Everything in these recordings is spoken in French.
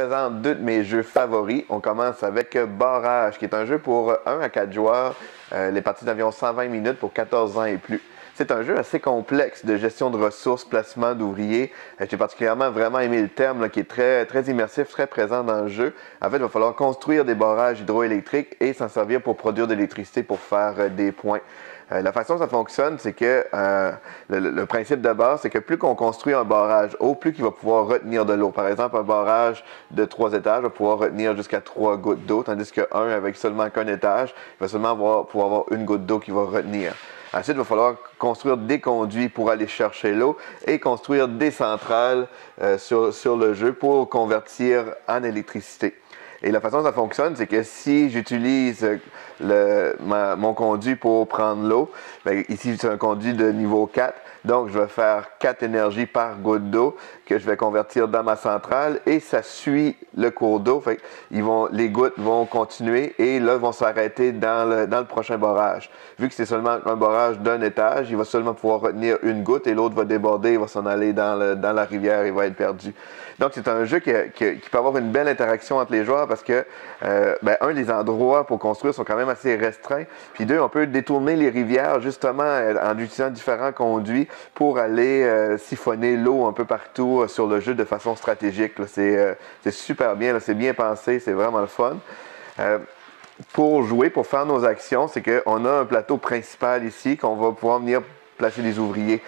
présente deux de mes jeux favoris. On commence avec Barrage, qui est un jeu pour 1 à 4 joueurs. Les parties d'environ 120 minutes pour 14 ans et plus. C'est un jeu assez complexe de gestion de ressources, placement d'ouvriers. J'ai particulièrement vraiment aimé le thème là, qui est très immersif, très présent dans le jeu. En fait, il va falloir construire des barrages hydroélectriques et s'en servir pour produire de l'électricité pour faire des points. La façon dont ça fonctionne, c'est que le principe de base, c'est que plus qu'on construit un barrage haut, plus qu'il va pouvoir retenir de l'eau. Par exemple, un barrage de 3 étages va pouvoir retenir jusqu'à 3 gouttes d'eau, tandis qu'un avec seulement qu'un étage, il va seulement pouvoir avoir une goutte d'eau qui va retenir. Ensuite, il va falloir construire des conduits pour aller chercher l'eau et construire des centrales sur le jeu pour convertir en électricité. Et la façon dont ça fonctionne, c'est que si j'utilise mon conduit pour prendre l'eau, ici c'est un conduit de niveau 4, donc je vais faire 4 énergies par goutte d'eau que je vais convertir dans ma centrale et ça suit le cours d'eau. Les gouttes vont continuer et là vont s'arrêter dans le prochain barrage. Vu que c'est seulement un barrage d'un étage, il va seulement pouvoir retenir une goutte et l'autre va déborder, il va s'en aller dans la rivière, il va être perdu. Donc c'est un jeu qui peut avoir une belle interaction entre les joueurs parce que, un, les endroits pour construire sont quand même assez restreints. Puis deux, on peut détourner les rivières justement en utilisant différents conduits pour aller siphonner l'eau un peu partout sur le jeu de façon stratégique. C'est super bien, c'est bien pensé, c'est vraiment le fun. Pour jouer, pour faire nos actions, c'est qu'on a un plateau principal ici qu'on va pouvoir venir placer des ouvriers.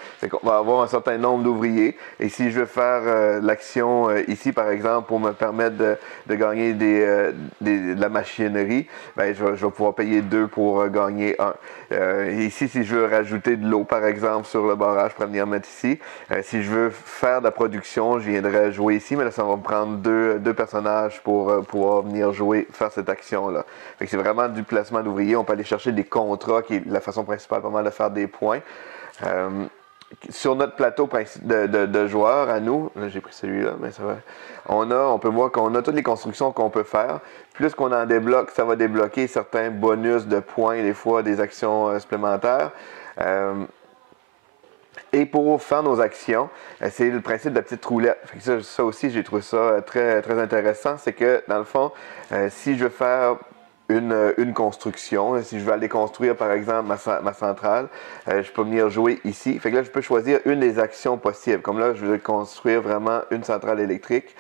On va avoir un certain nombre d'ouvriers. Et si je veux faire l'action ici, par exemple, pour me permettre de gagner de la machinerie, je vais pouvoir payer 2 pour gagner 1. Ici, si je veux rajouter de l'eau, par exemple, sur le barrage, je pourrais venir mettre ici. Si je veux faire de la production, je viendrais jouer ici, mais là, ça va me prendre deux personnages pour pouvoir venir jouer, faire cette action-là. C'est vraiment du placement d'ouvriers. On peut aller chercher des contrats, qui est la façon principale pour moi de faire des points. Sur notre plateau de joueurs à nous, là j'ai pris celui-là, mais ça va. On peut voir qu'on a toutes les constructions qu'on peut faire. Plus qu'on en débloque, ça va débloquer certains bonus de points, des fois des actions supplémentaires. Et pour faire nos actions, c'est le principe de la petite roulette. Ça aussi, j'ai trouvé ça très intéressant. C'est que, dans le fond, si je veux faire une construction. Si je veux aller construire, par exemple, ma centrale, je peux venir jouer ici. Fait que là, je peux choisir une des actions possibles. Comme là, je veux construire vraiment une centrale électrique.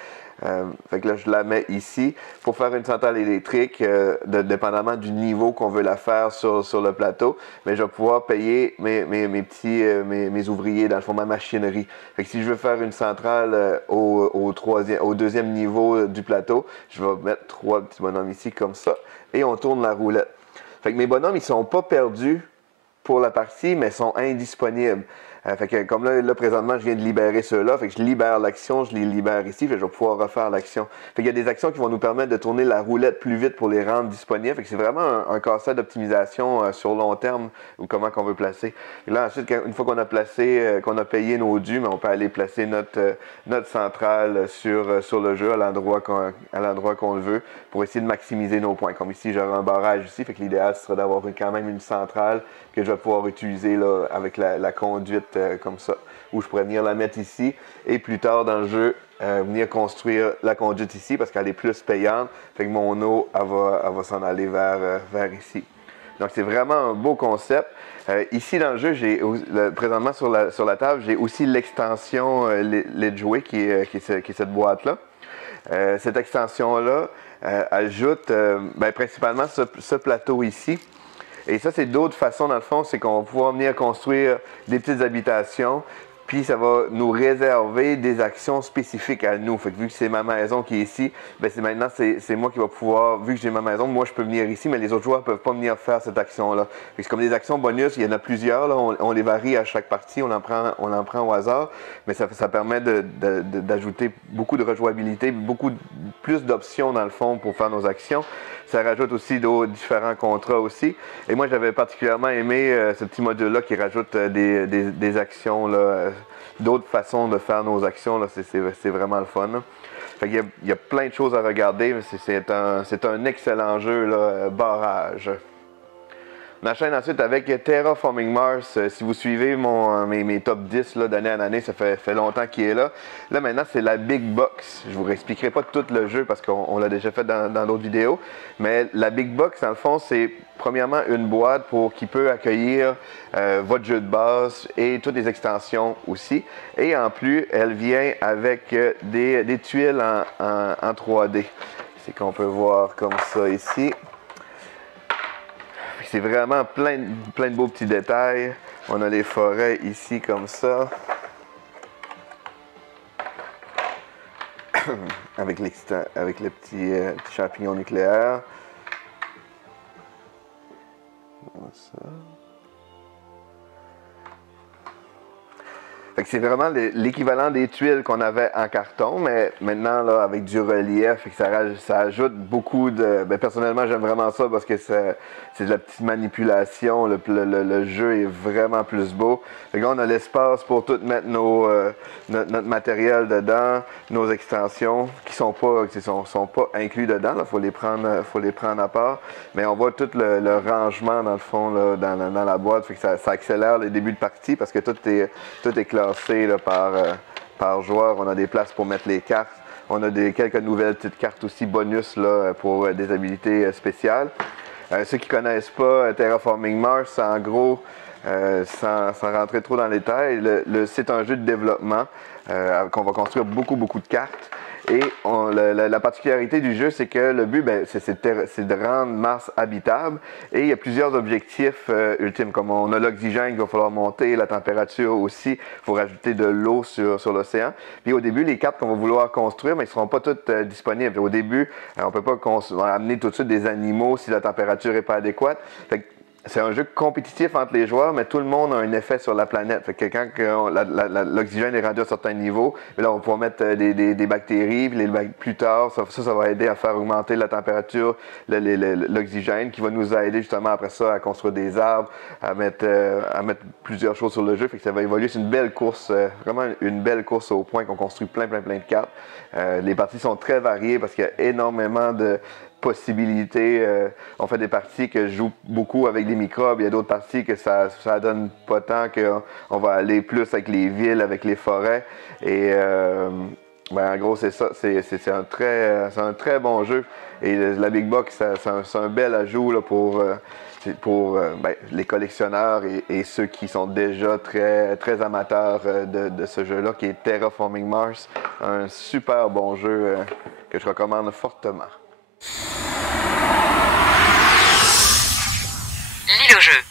Fait que là, je la mets ici. Pour faire une centrale électrique, dépendamment du niveau qu'on veut la faire sur le plateau, mais je vais pouvoir payer mes ouvriers, dans le fond, ma machinerie. Fait que si je veux faire une centrale au deuxième niveau du plateau, je vais mettre 3 petits bonhommes ici, comme ça, et on tourne la roulette. Fait que mes bonhommes, ils sont pas perdus pour la partie, mais sont indisponibles. Fait que comme là, présentement, je viens de libérer ceux-là. Fait que je libère l'action, je les libère ici. Fait que je vais pouvoir refaire l'action. Fait qu'il y a des actions qui vont nous permettre de tourner la roulette plus vite pour les rendre disponibles. Fait que c'est vraiment un casse-tête d'optimisation sur long terme ou comment qu'on veut placer. Et là, ensuite, une fois qu'on a placé, qu'on a payé nos dus, mais on peut aller placer notre centrale sur le jeu à l'endroit qu'on le veut pour essayer de maximiser nos points. Comme ici, j'aurai un barrage ici. Fait que l'idéal, ce serait d'avoir quand même une centrale que je vais pouvoir utiliser là, avec la conduite comme ça, où je pourrais venir la mettre ici et plus tard dans le jeu, venir construire la conduite ici parce qu'elle est plus payante. Fait que mon eau, elle va s'en aller vers ici. Donc, c'est vraiment un beau concept. Ici, dans le jeu, présentement sur la table, j'ai aussi l'extension Let's Jouer qui est cette boîte-là. Cette extension-là ajoute principalement ce plateau ici. Et ça, c'est d'autres façons, dans le fond, c'est qu'on va pouvoir venir construire des petites habitations, puis ça va nous réserver des actions spécifiques à nous. Fait que vu que c'est ma maison qui est ici, maintenant, c'est moi qui va pouvoir, vu que j'ai ma maison, moi, je peux venir ici, mais les autres joueurs ne peuvent pas venir faire cette action-là. C'est comme des actions bonus, il y en a plusieurs, là, on les varie à chaque partie, on en prend au hasard, mais ça permet d'ajouter beaucoup de rejouabilité, plus d'options, dans le fond, pour faire nos actions. Ça rajoute aussi différents contrats aussi. Et moi, j'avais particulièrement aimé ce petit module-là qui rajoute des actions, d'autres façons de faire nos actions. C'est vraiment le fun. Fait qu'il y a plein de choses à regarder, mais c'est un excellent jeu, là, Barrage. On enchaîne ensuite avec Terraforming Mars. Si vous suivez mes top 10 d'année en année, ça fait longtemps qu'il est là. Là, maintenant, c'est la Big Box. Je ne vous expliquerai pas tout le jeu parce qu'on l'a déjà fait dans d'autres vidéos. Mais la Big Box, dans le fond, c'est premièrement une boîte qui peut accueillir votre jeu de base et toutes les extensions aussi. Et en plus, elle vient avec des tuiles en 3D. C'est qu'on peut voir comme ça ici. C'est vraiment plein de beaux petits détails. On a les forêts ici comme ça. avec le petit champignon nucléaire. Comme ça. Fait que c'est vraiment l'équivalent des tuiles qu'on avait en carton, mais maintenant là, avec du relief, fait que ça ajoute beaucoup de... Ben, personnellement, j'aime vraiment ça parce que c'est de la petite manipulation. Le jeu est vraiment plus beau. Fait que là, on a l'espace pour tout mettre notre matériel dedans, nos extensions qui sont pas inclus dedans. Il faut les prendre à part. Mais on voit tout le rangement dans le fond là, dans la boîte. Fait que ça accélère les débuts de partie parce que tout est classé là, par joueur. On a des places pour mettre les cartes. On a quelques nouvelles petites cartes aussi bonus là, pour des habilités spéciales. Ceux qui ne connaissent pas Terraforming Mars, en gros, sans rentrer trop dans les détails, c'est un jeu de développement qu'on va construire beaucoup de cartes. Et la particularité du jeu, c'est que le but, c'est de rendre Mars habitable. Et il y a plusieurs objectifs ultimes, comme on a l'oxygène qu'il va falloir monter, la température aussi, il faut rajouter de l'eau sur l'océan. Puis au début, les cartes qu'on va vouloir construire, mais ils ne seront pas toutes disponibles. Au début, on ne peut pas amener tout de suite des animaux si la température n'est pas adéquate. Fait que c'est un jeu compétitif entre les joueurs, mais tout le monde a un effet sur la planète. Fait que quand l'oxygène est rendu à un certain niveau, là, on va pouvoir mettre des bactéries, puis plus tard, ça va aider à faire augmenter la température, l'oxygène, qui va nous aider justement après ça à construire des arbres, à mettre plusieurs choses sur le jeu. Fait que ça va évoluer. C'est une belle course, vraiment une belle course au point qu'on construit plein de cartes. Les parties sont très variées parce qu'il y a énormément de possibilités. On fait des parties que je joue beaucoup avec des microbes. Il y a d'autres parties que ça donne pas tant, qu'on va aller plus avec les villes, avec les forêts. Et en gros, c'est ça. C'est un très bon jeu. Et la Big Box, c'est un bel ajout là, pour les collectionneurs et ceux qui sont déjà très amateurs de ce jeu-là, qui est Terraforming Mars. Un super bon jeu que je recommande fortement. Lis le jeu.